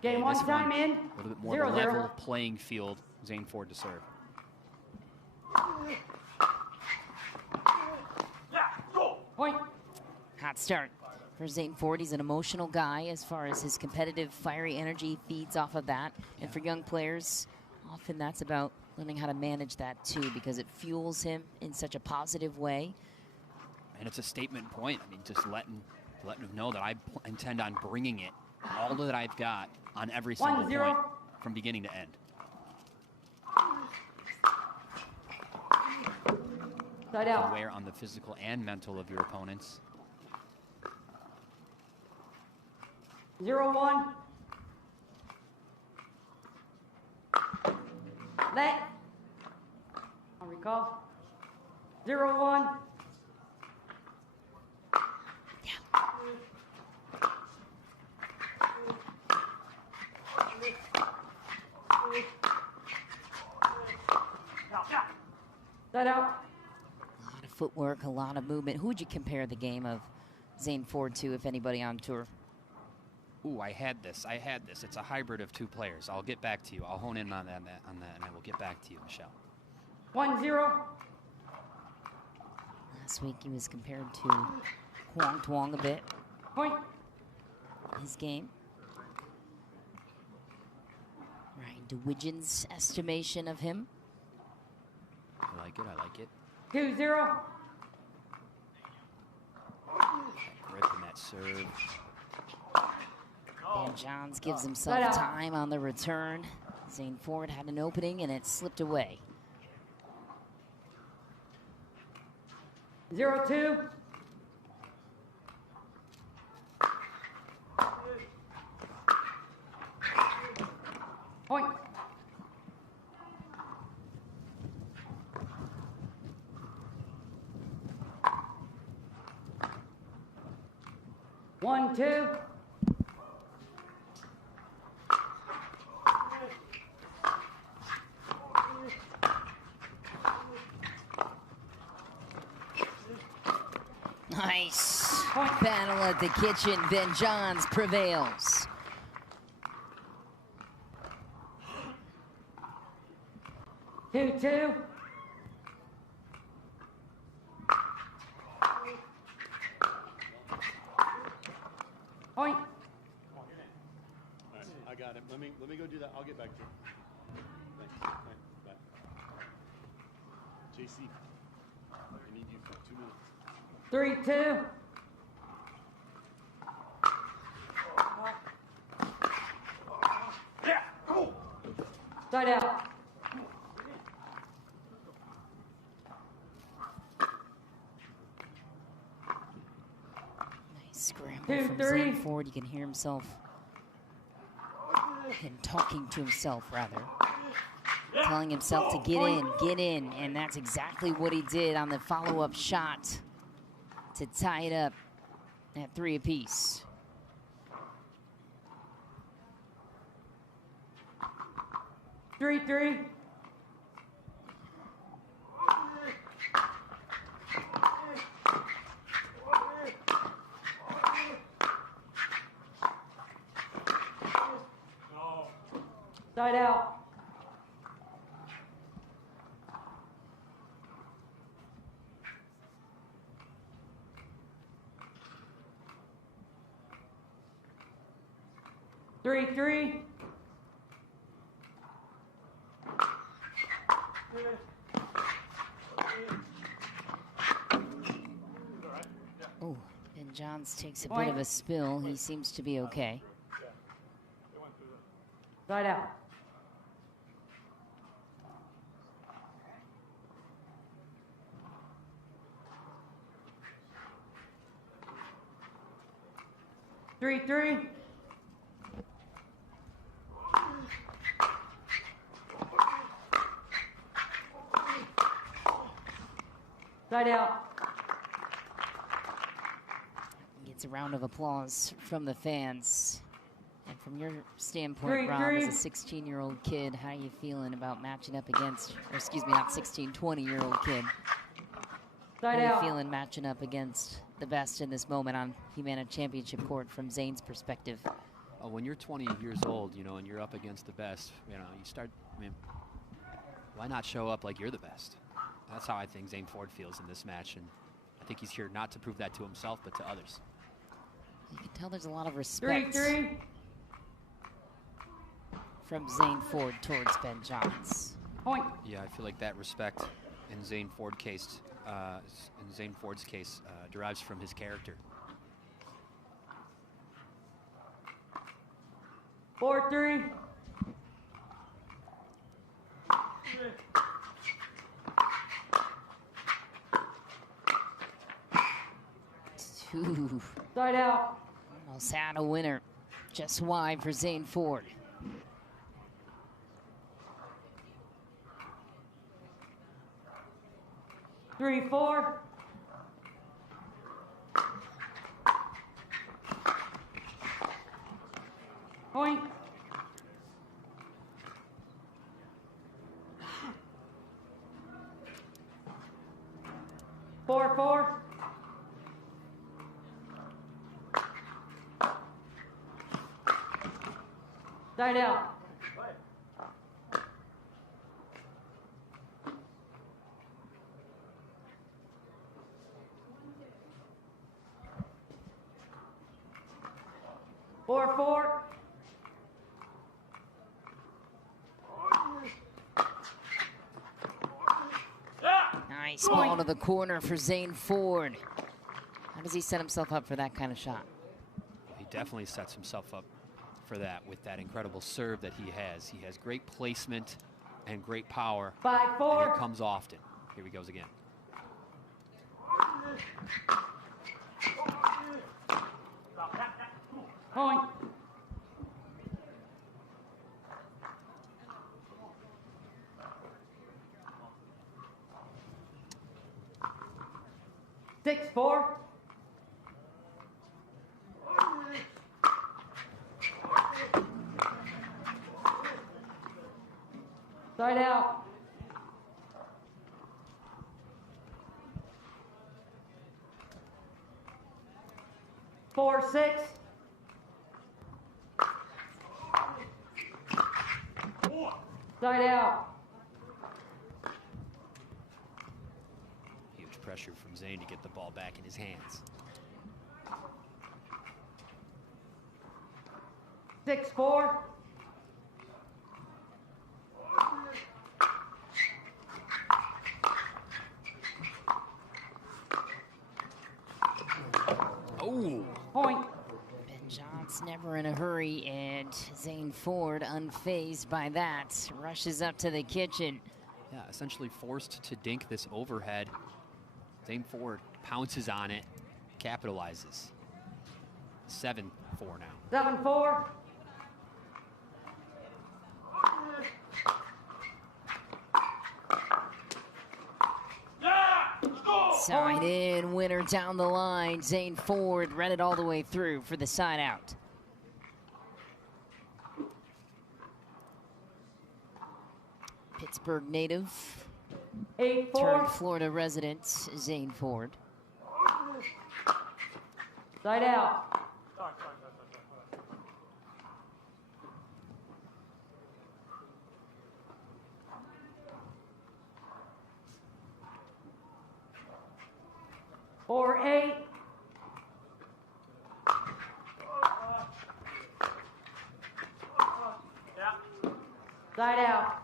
Game one, time in. A little bit more of a level playing field. Zane Ford to serve. Point. Hot start for Zane Ford. He's an emotional guy as far as his competitive, fiery energy feeds off of that. And for young players, often that's about learning how to manage that too, because it fuels him in such a positive way. And it's a statement point. I mean, just letting him know that I intend on bringing it, all that I've got, on every single point from beginning to end. Aware on the physical and mental of your opponents. 0-1. Let. On recall. 0-1. That out. A lot of footwork, a lot of movement. Who would you compare the game of Zane Ford to, if anybody on tour? Ooh, I had this. It's a hybrid of two players. I'll get back to you. I'll hone in on that, and I will get back to you, Michelle. 1-0. Last week he was compared to Huang Tuong a bit. Point. His game. Ryan DeWidgeon's estimation of him. I like it. 2-0. Grip in that serve. Dan Johns gives himself time on the return. Zane Ford had an opening and it slipped away. 0-2. Point. One, two. Nice battle at the kitchen. Ben Johns prevails. Two. Point. All right, I got it. Let me go do that. I'll get back to you. Thanks. Bye. JC, I need you for 2 minutes. 3-2. Side out. Scramble from Zane Ford. You can hear himself and talking to himself, rather. Telling himself to get in, and that's exactly what he did on the follow-up shot to tie it up at 3 apiece. Three. Side out. Three. Oh, and Johns takes a bit of a spill. He seems to be okay. Side out. Three. Side out. Gets a round of applause from the fans. And from your standpoint, Rob, as a 16-year-old kid, how are you feeling about matching up against, or excuse me, not 16, 20-year-old kid? How are you feeling matching up against the best in this moment on Humana Championship Court from Zane's perspective? When you're 20 years old, you know, and you're up against the best, you know, you start, I mean, why not show up like you're the best? That's how I think Zane Ford feels in this match, and I think he's here not to prove that to himself, but to others. You can tell there's a lot of respect 3-3. from Zane Ford towards Ben Johns. Point. Yeah, I feel like that respect in Zane Ford's case, derives from his character. 4-3. Two. Side out. Almost had a winner. Just wide for Zane Ford. Three, 4. Point. Four, 4. Side out. Four, 4. Nice ball to the corner for Zane Ford. How does he set himself up for that kind of shot? He definitely sets himself up for that with that incredible serve that he has. He has great placement and great power. 5, And 4. it comes often. Here he goes again. Point. Six, 4. Side out. Four, 6. Side out. Huge pressure from Zane to get the ball back in his hands. 6, 4. Oh! Point. Ben Johns never in a hurry, and Zane Ford, unfazed by that, rushes up to the kitchen. Yeah, essentially forced to dink this overhead. Zane Ford pounces on it, capitalizes. 7-4 now. 7, 4. Side in, winner down the line. Zane Ford read it all the way through for the side out. Pittsburgh native, 8, 4. turned Florida resident, Zane Ford. Side out. Four, 8. Side out.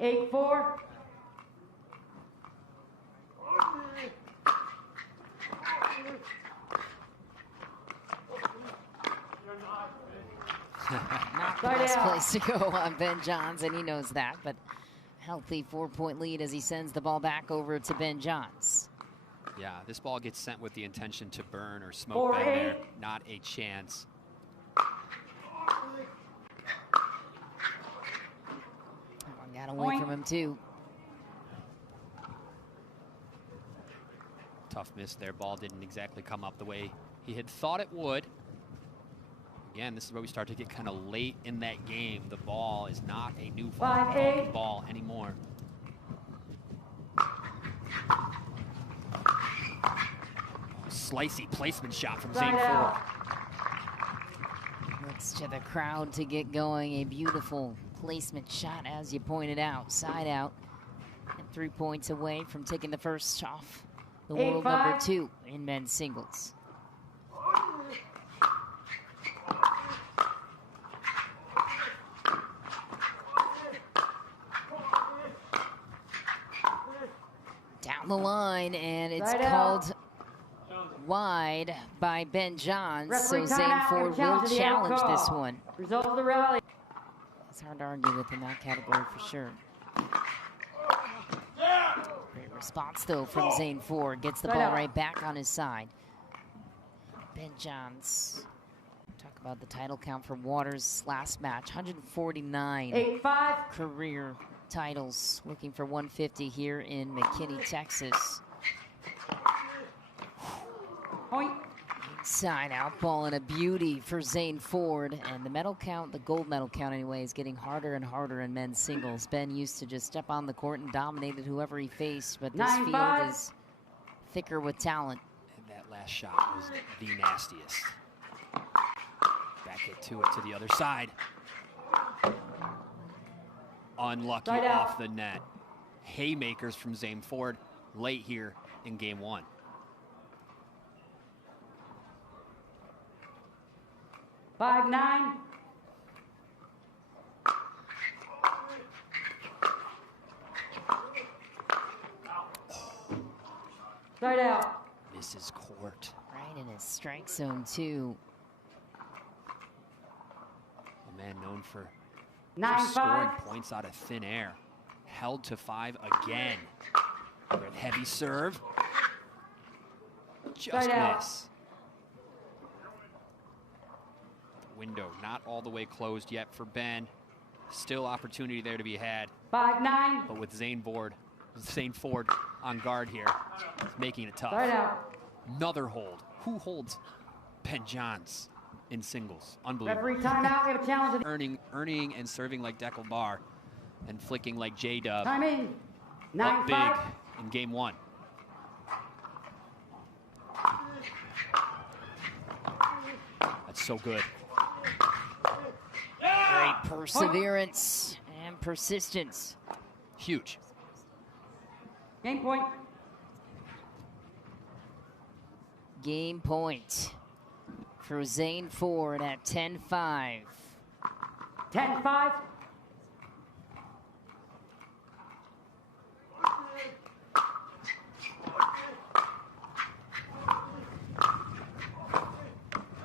Eight, 4. Not the best place to go on Ben Johns, and he knows that, but healthy 4-point lead as he sends the ball back over to Ben Johns. Yeah, this ball gets sent with the intention to burn or smoke 4, Ben there. 8. Not a chance. One got away Point. from him, too. Tough miss there. Ball didn't exactly come up the way he had thought it would. again, this is where we start to get kind of late in that game. The ball is not a new 5-8 ball anymore. Slicey placement shot from Zane Ford. Looks to the crowd to get going. A beautiful placement shot, as you pointed out. Side out. And 3 points away from taking the first off the world number 2 in men's singles. Down the line, and it's called wide by Ben Johns, so Zane Ford will challenge this one. Result of the rally. It's hard to argue with in that category for sure. Great response though from Zane Ford. Gets the ball right back on his side. Ben Johns, talk about the title count for Waters' last match, 149 8-5 career titles, looking for 150 here in McKinney, Texas. point. Inside out ball and a beauty for Zane Ford. And the medal count, the gold medal count anyway, is getting harder and harder in men's singles. Ben used to just step on the court and dominated whoever he faced, but this field is thicker with talent. And that last shot was the nastiest. Back it to the other side. Unlucky off the net. Haymakers from Zane Ford late here in game 1. 5-9. Right out. Misses court. Right in his strike zone too. A man known for 9-5. scoring points out of thin air. Held to 5 again. With heavy serve. Just miss. Window not all the way closed yet for Ben. Still opportunity there to be had. 5-9. But with Zane Ford on guard here, it's making it tough. Right out. Another hold. Who holds Ben Johns in singles? Unbelievable. Referee timeout. We have a challenge. Earning and serving like Deckel Bar and flicking like J-Dub. Time in. Up 9-5. big in game 1. That's so good. Great perseverance and persistence. Huge. Game point. Game point for Zane Ford at 10-5. 10-5.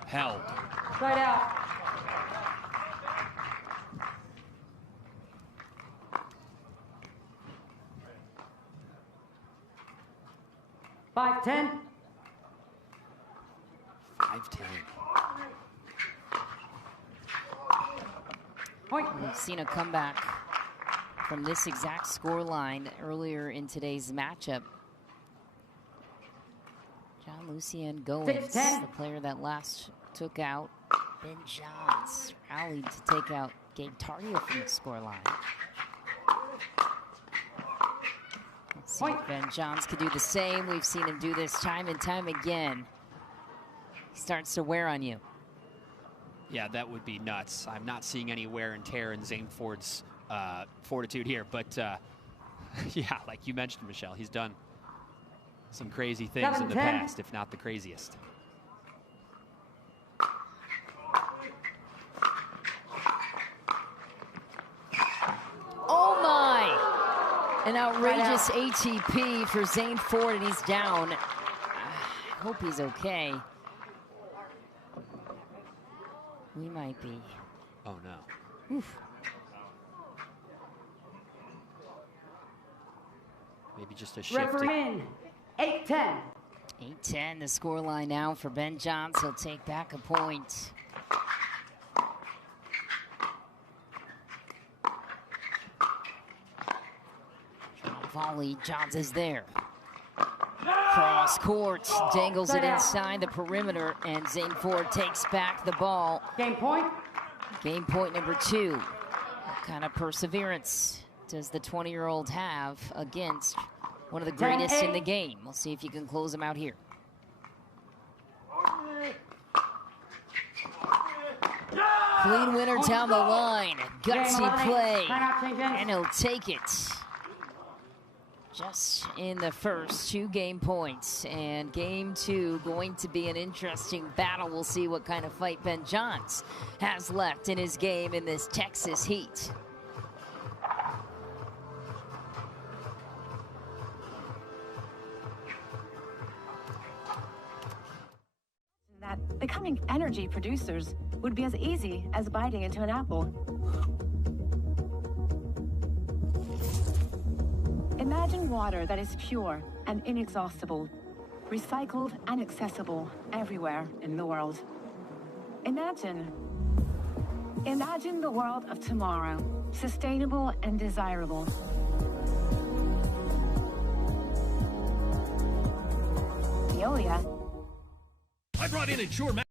Held. Right out. $5-10. 5-10. Point. We've seen a comeback from this exact scoreline earlier in today's matchup. John Lucien Goins, 6-10. the player that last took out Ben Johns, rallied to take out Gabe Tardio from the scoreline. Let's see if Ben Johns could do the same. We've seen him do this time and time again. He starts to wear on you. Yeah, that would be nuts. I'm not seeing any wear and tear in Zane Ford's fortitude here, but yeah, like you mentioned, Michelle, he's done some crazy things in the 7-10. past, if not the craziest. Oh my! An outrageous ATP for Zane Ford, and he's down. I hope he's okay. We might be. Oh no. Oof. Maybe just a shift. Referee in. 8-10. 8-10, the scoreline now for Ben Johns. He'll take back a point. Volley, Johns is there. Cross court, dangles it Side out. inside the perimeter, and Zane Ford takes back the ball. Game point. Game point number 2. What kind of perseverance does the 20-year-old have against one of the greatest in the game? We'll see if you can close him out here. Clean winner down the line. Gutsy play, Timeout, change ends. and he'll take it. Just in the first 2 game points. And game 2 going to be an interesting battle. We'll see what kind of fight Ben Johns has left in his game in this Texas heat. That becoming energy producers would be as easy as biting into an apple. Imagine water that is pure and inexhaustible, recycled and accessible everywhere in the world. Imagine the world of tomorrow, sustainable and desirable. Veolia. I brought in Insure Max.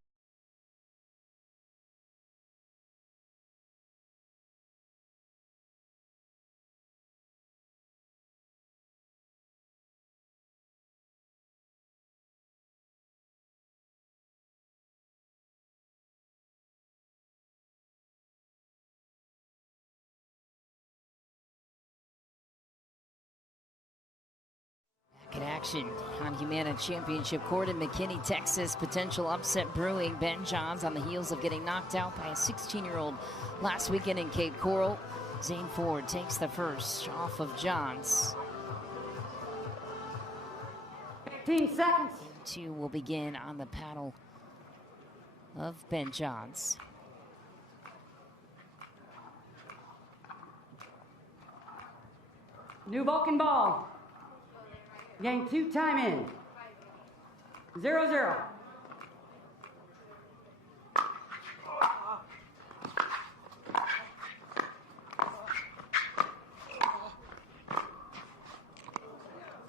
In action on Humana Championship Court in McKinney, Texas. Potential upset brewing. Ben Johns on the heels of getting knocked out by a 16-year-old last weekend in Cape Coral. Zane Ford takes the first off of Johns. 15 seconds. Game 2 will begin on the paddle of Ben Johns. New Vulcan ball. Game 2, time in. 0-0.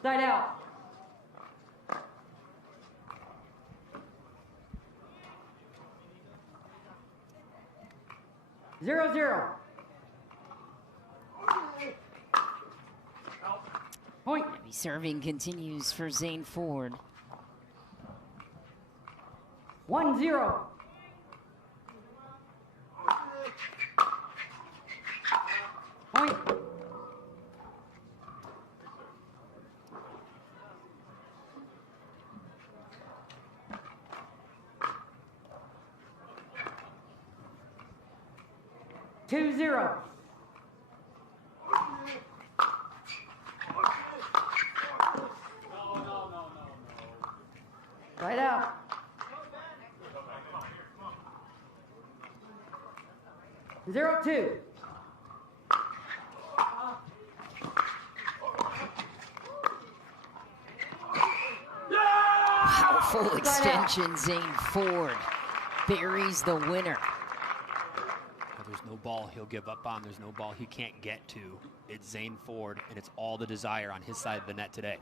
Side out. Zero, zero. Point. Serving continues for Zane Ford. 1-0. Point. Two, 0. Right out. Zero, 2. Powerful extension, Zane Ford buries the winner. There's no ball he'll give up on. There's no ball he can't get to. It's Zane Ford, and it's all the desire on his side of the net today.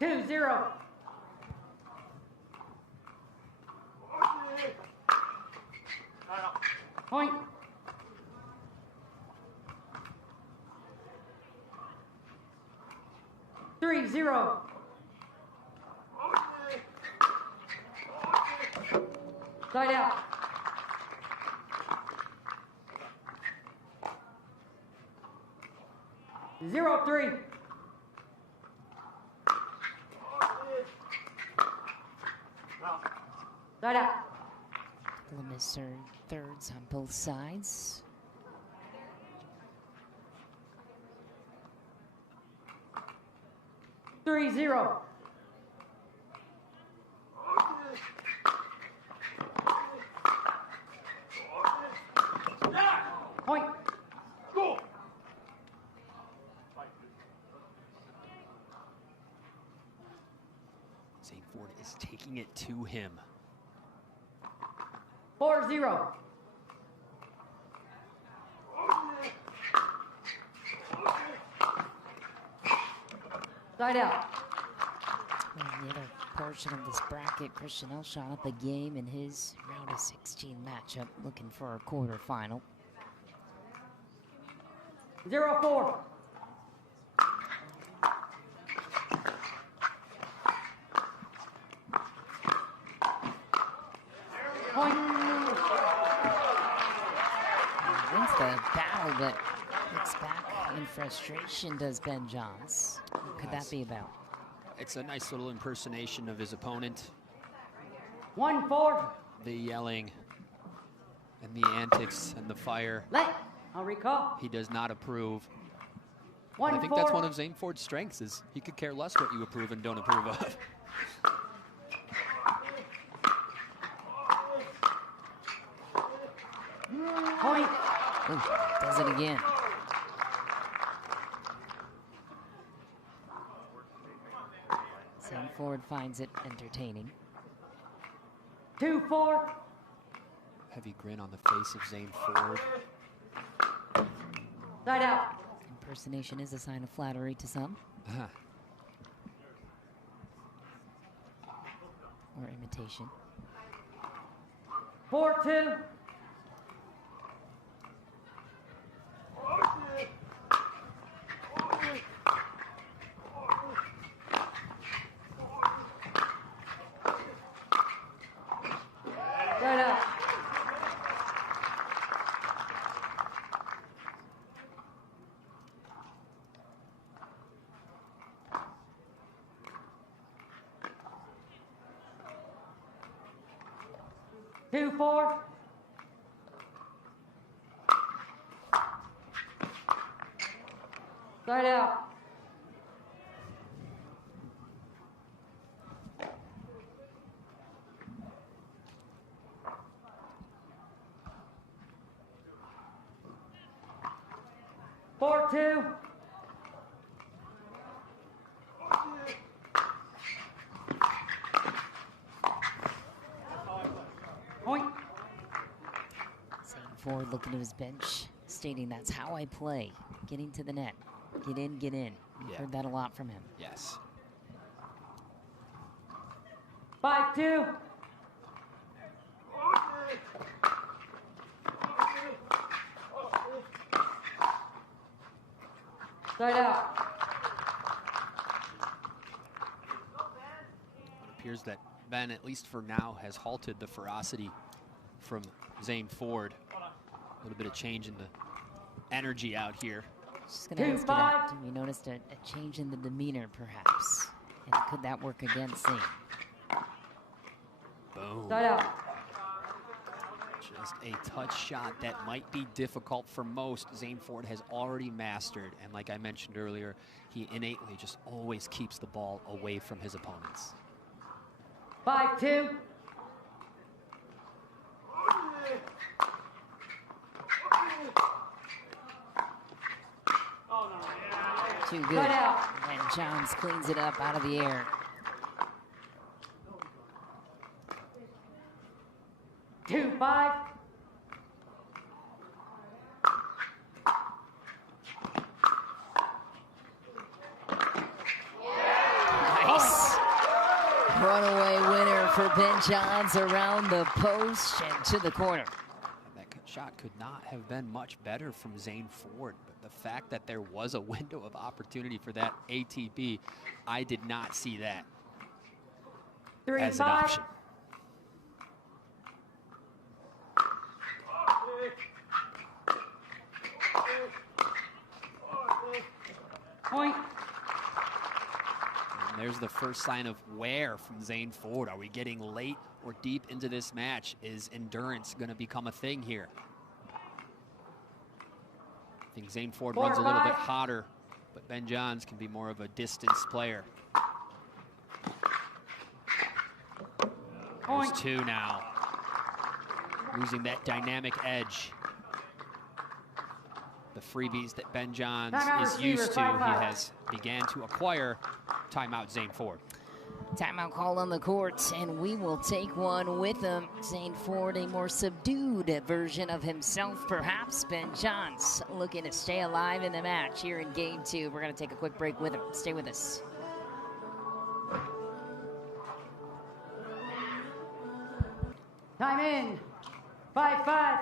2-0. Point. Three, 0. Side out. Zero, 3. Side out. Lemons are thirds on both sides. Three, 0. Point. Zane Ford is taking it to him. 4-0. Side out. In the other portion of this bracket, Christian Elshon up a game in his round of 16 matchup, looking for a quarterfinal. 0-4. Point. Wins the battle, but looks back in frustration, does Ben Johns. What could that be about? It's a nice little impersonation of his opponent. 1-4. The yelling and the antics and the fire. Let. I'll recall. He does not approve. 1-4. I think that's one of Zane Ford's strengths, is he could care less what you approve and don't approve of. Point. Ooh, does it again. Zane Ford finds it entertaining. 2-4. Heavy grin on the face of Zane Ford. Side out. Impersonation is a sign of flattery to some, or imitation. 4-2. Side out. Two, 4. Side out. Four, 2. Point. Zane Ford looking to his bench, stating that's how I play. Getting to the net. Get in, get in. We've Yeah. heard that a lot from him. Yes. 5-2. Side out. It appears that Ben, at least for now, has halted the ferocity from Zane Ford. A little bit of change in the energy out here. Just gonna ask you that. Have you noticed a change in the demeanor, perhaps? And could that work against Zane? Boom. Side out. Just a touch shot that might be difficult for most. Zane Ford has already mastered, and like I mentioned earlier, he innately just always keeps the ball away from his opponents. 5-2. Too good. Side out. And Johns cleans it up out of the air. Two, 5. Nice. Runaway winner for Ben Johns around the post and to the corner. That shot could not have been much better from Zane Ford, but the fact that there was a window of opportunity for that ATB, I did not see that 3, as an 5. option. Point. And there's the first sign of wear from Zane Ford. Are we getting late or deep into this match? Is endurance going to become a thing here? I think Zane Ford 4, runs a little bit 5. hotter, but Ben Johns can be more of a distance player. Point. There's 2 now. Losing that dynamic edge. The freebies that Ben Johns Timeout is receiver, used to, 5-5. he has began to acquire. Timeout Zane Ford. Timeout called on the court, and we will take one with him. Zane Ford, a more subdued version of himself, perhaps. Ben Johns looking to stay alive in the match here in game 2. We're going to take a quick break with him. Stay with us. Time in. 5-5.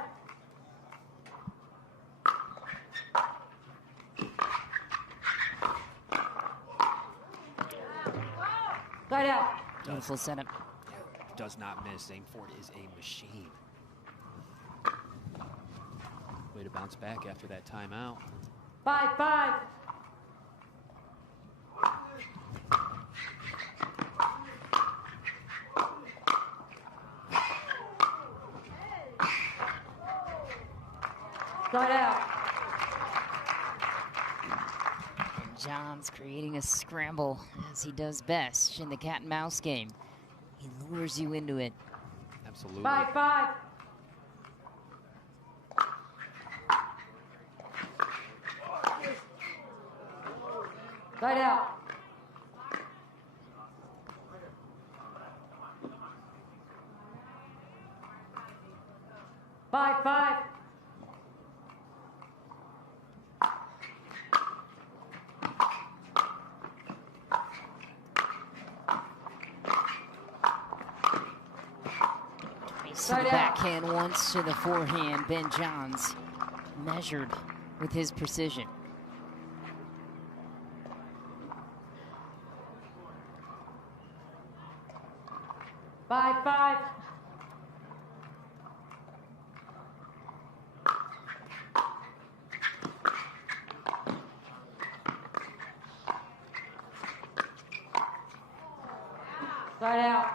Side out. Beautiful setup. Does not miss. Zane Ford is a machine. Way to bounce back after that timeout. 5-5. Side out. And John's creating a scramble as he does best in the cat and mouse game. He lures you into it. Absolutely. 5-5. Side out. 5-5. To the backhand once, to the forehand. Ben Johns measured with his precision. Five. Side out.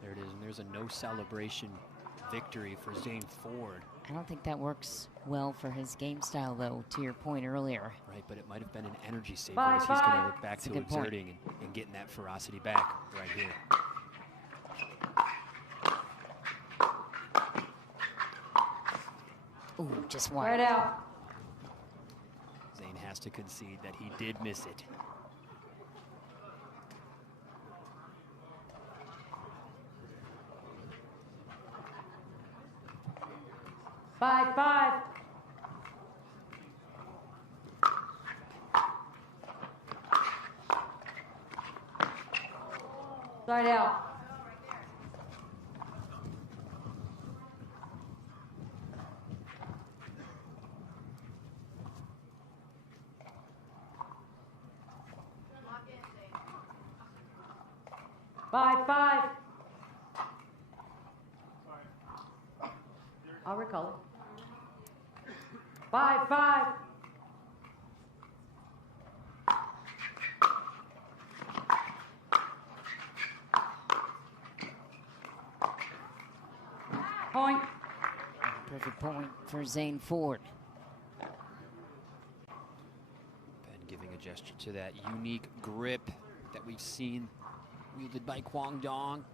There it is, and there's a no celebration victory for Zane Ford. I don't think that works well for his game style, though, to your point earlier. Right, but it might have been an energy saver as he's going to look back That's a to good point. exerting and getting that ferocity back right here. Ooh, just Side wide. out. Zane has to concede that he did miss it. Five. Side out. Five. I'll recall it. 5-5. Point. Perfect point for Zane Ford. Ben giving a gesture to that unique grip that we've seen wielded by Kwang Dong,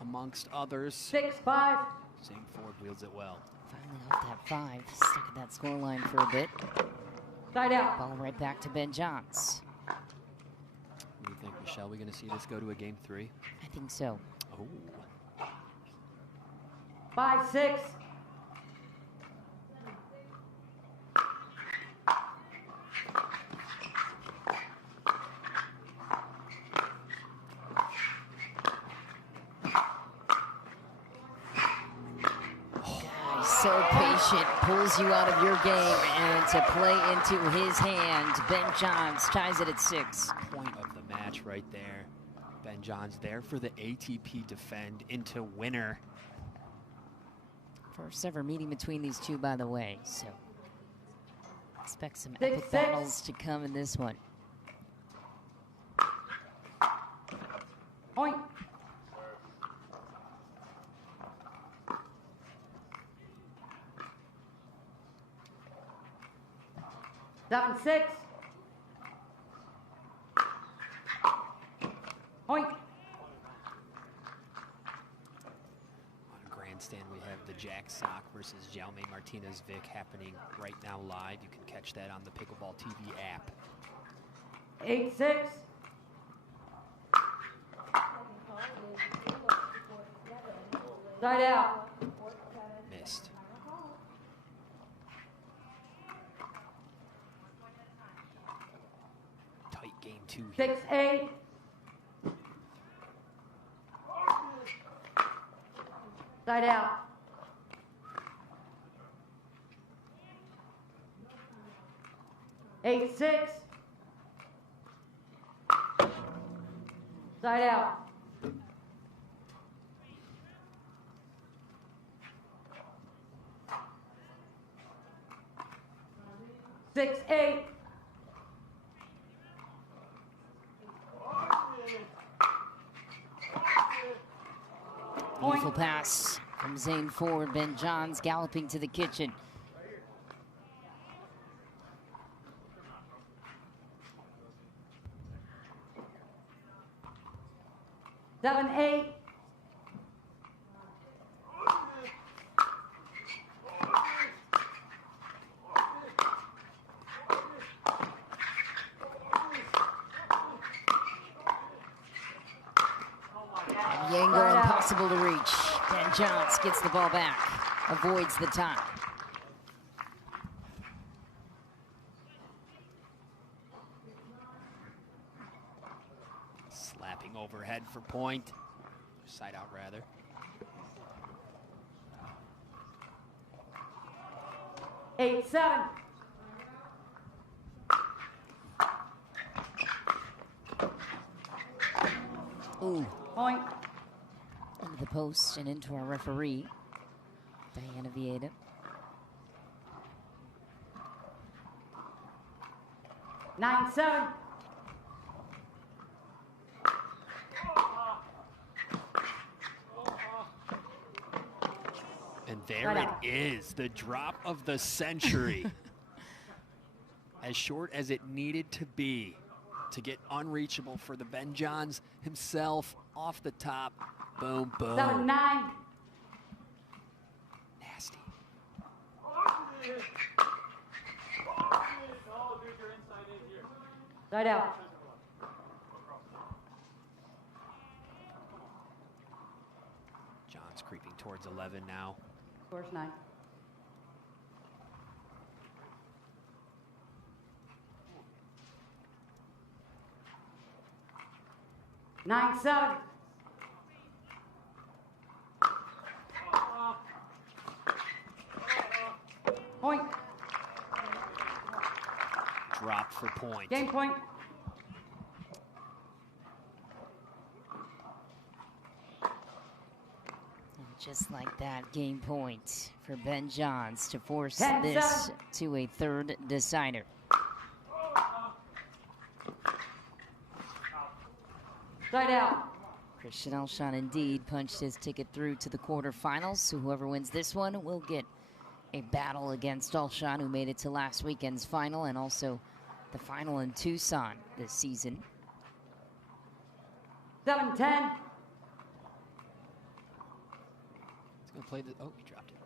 amongst others. 6-5. Zane Ford wields it well. Finally off that 5, stuck at that scoreline for a bit. Side out. Ball right back to Ben Johns. What do you think, Michelle? We going to see this go to a game 3? I think so. Oh, 5-6. He's so patient, pulls you out of your game, and to play into his hand, Ben Johns ties it at 6. point of the match right there. Ben Johns there for the ATP defend into winner. First ever meeting between these two, by the way, so expect some 6-6. epic battles to come in this one. Point. Seven, 6. Point. On grandstand, we have the Jack Sock versus Jaume Martinez Vic happening right now live. You can catch that on the Pickleball TV app. 8-6. Side out. Missed. Tight game 2 here. 6-8. Side out. Eight, 6. Side out. 6, 8. Beautiful pass from Zane Ford. Ben Johns galloping to the kitchen. Seven, 8. The angle impossible to reach. Ben Johns gets the ball back, avoids the tie. Slapping overhead for point. Side out, rather. Eight, 7. Ooh, Point. into the post and into our referee, Diana Vieda. Nine, 7. And there it is, the drop of the century. As short as it needed to be to get unreachable for the Ben Johns himself off the top. Boom, boom. 7, 9. Nasty. Side out. Johns creeping towards 11 now. Scores 9. Nine, 7. Point. Dropped for point. Game point. And just like that, game point for Ben Johns to force 10, this 7. to a third decider. Side out. Christian Alshon indeed punched his ticket through to the quarterfinals, so whoever wins this one will get a battle against Alshon, who made it to last weekend's final and also the final in Tucson this season. 7, 10. Let's go play the. Oh, he dropped it.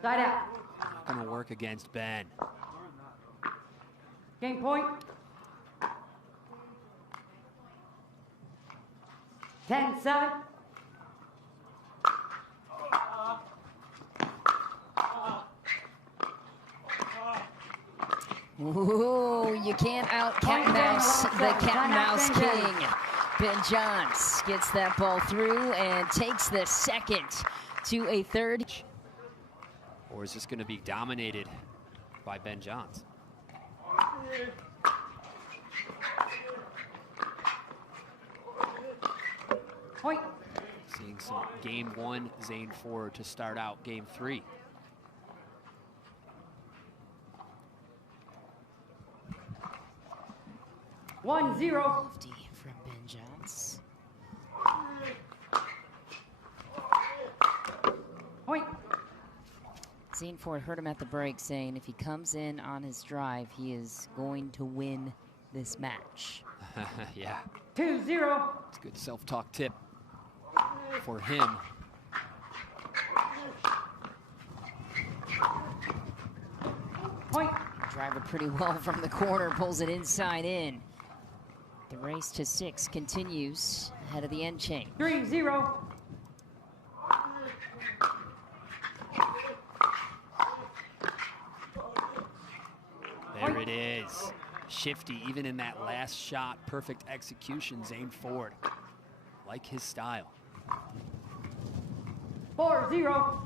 Side out. Not going to work against Ben. Game point. 10, 7. Ooh, you can't out cat and mouse the cat and mouse king. Ben Johns gets that ball through and takes the second to a third. Or is this going to be dominated by Ben Johns? Point. Seeing some game 1 Zane Ford to start out game 3. One, 0. Lofty from Ben Johns. Point. Zane Ford heard him at the break saying if he comes in on his drive, he is going to win this match. Yeah, 2, 0. it's a good self-talk tip for him. Point. Driver pretty well from the corner, pulls it inside in. The race to 6 continues ahead of the end chain. 3, 0. There it is. shifty, even in that last shot. Perfect execution, Zane Ford. Like his style. 4-0.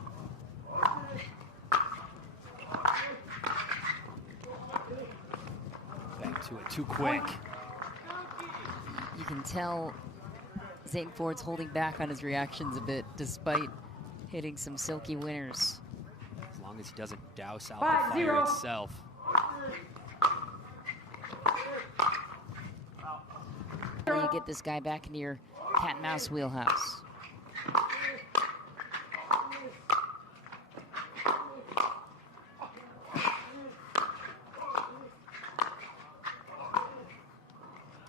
Back to it too quick. You can tell Zane Ford's holding back on his reactions a bit, despite hitting some silky winners. As long as he doesn't douse out 5-0. the fire itself. How do you get this guy back into your cat and mouse wheelhouse?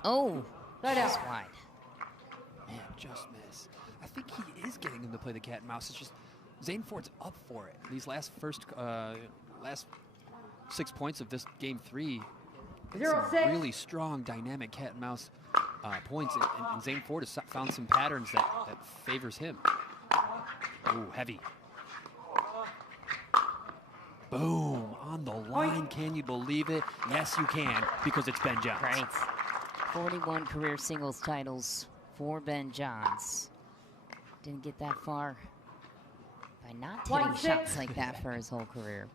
Oh, just wide. Man, just miss. I think he is getting him to play the cat and mouse. It's just Zane Ford's up for it. These last 6 points of this game 3, some 0-6. really strong dynamic cat and mouse points, and Zane Ford has found some patterns that favors him. Ooh, heavy. Boom, on the line. Can you believe it? Yes, you can, because it's Ben Johns. Right. 41 career singles titles for Ben Johns. Didn't get that far by not hitting 1-6. shots like that for his whole career.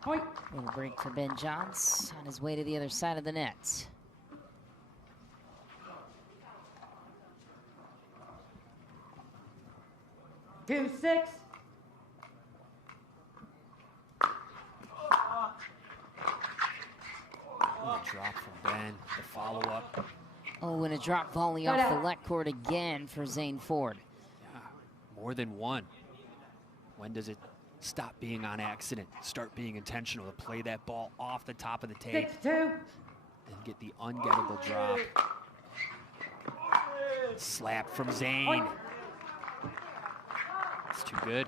Point. Little break for Ben Johns on his way to the other side of the net. Two, 6. What a drop from Ben. The follow-up. Oh, and a drop volley Right off the out. left court again for Zane Ford. Yeah, more than one. When does it stop being on accident, start being intentional to play that ball off the top of the tape 6-2. and get the ungettable drop? Slap from Zane. Point. It's too good.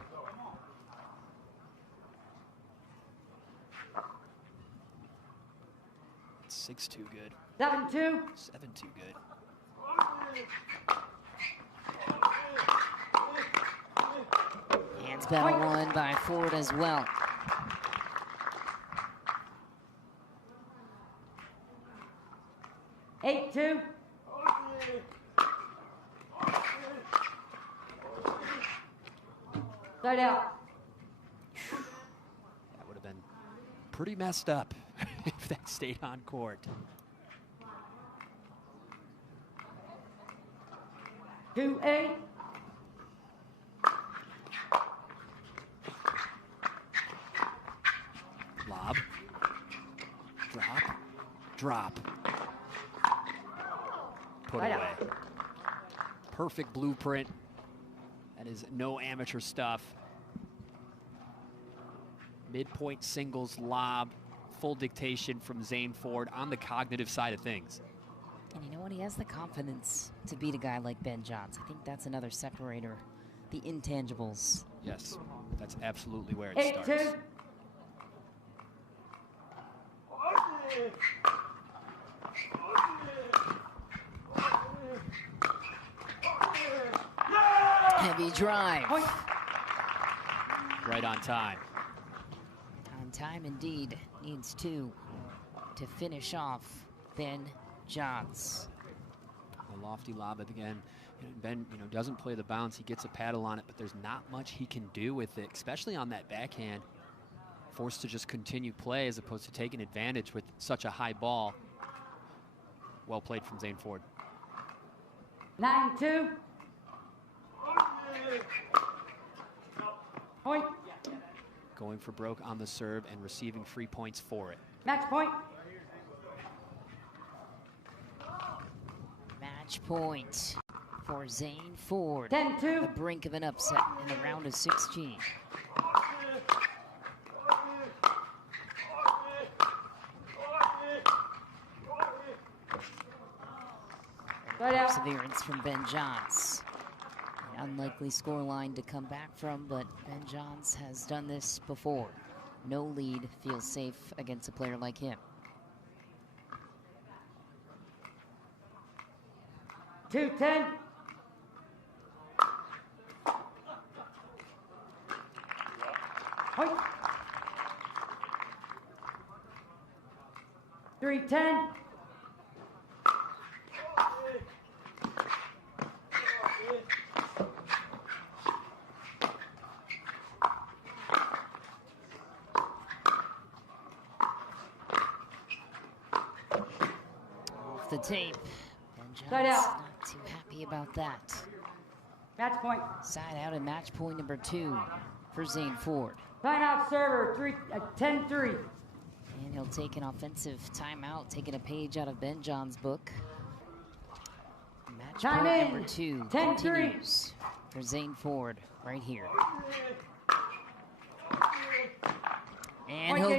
It's 6 too good. 7-2. 7 too good. Hands battle won by Ford as well. Eight, 2. Side out. That would have been pretty messed up if that stayed on court. 2-8. Lob. Drop. Drop. Put Right away. out. Perfect blueprint. That is no amateur stuff. Midpoint singles lob. Full dictation from Zane Ford on the cognitive side of things. And you know what? He has the confidence to beat a guy like Ben Johns. I think that's another separator. The intangibles. Yes, that's absolutely where it 8-2. starts. Heavy drive. Point. Right on time. On time indeed. Needs two to finish off Ben Johns. A lofty lob again. Ben, doesn't play the bounce. He gets a paddle on it, but there's not much he can do with it, especially on that backhand. Forced to just continue play as opposed to taking advantage with such a high ball. Well played from Zane Ford. 9-2. Point. Going for broke on the serve and receiving free points for it. Match point. Match point for Zane Ford. 10-2. The brink of an upset in the round of 16. Side out. Perseverance from Ben Johns. An unlikely scoreline to come back from, but Ben Johns has done this before. No lead feels safe against a player like him. 2-10. Hoi. 3-10. Off the tape. Ben John's Side out. not too happy about that. Match point. Side out and match point number 2 for Zane Ford. Timeout server, 10-3. And he'll take an offensive timeout, taking a page out of Ben John's book. Match Time point in. number 2 10-3. continues for Zane Ford right here. And Point he'll